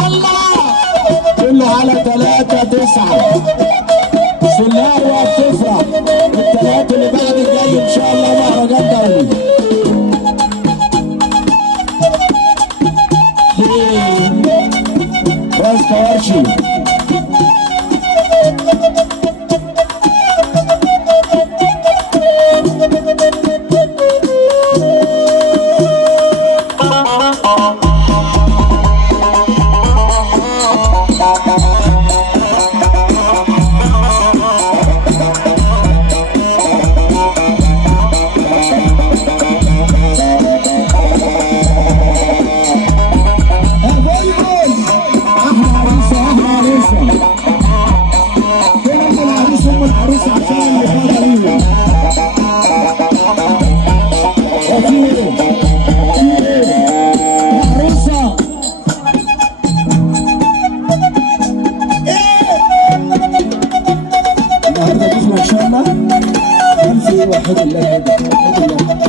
الله كله على 3-9 سلام وبتفرح. الثلاث اللي بعد الجاي ان شاء الله مهرجان دولي. بس كوارشي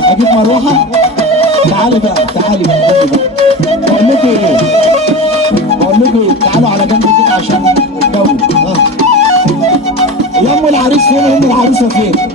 اجيب مروحه. تعالي بقى تعالي بقى بقول لكم ايه تعالوا على جنب كده عشان الجو. يا ام العريس فين وام العروسه فين؟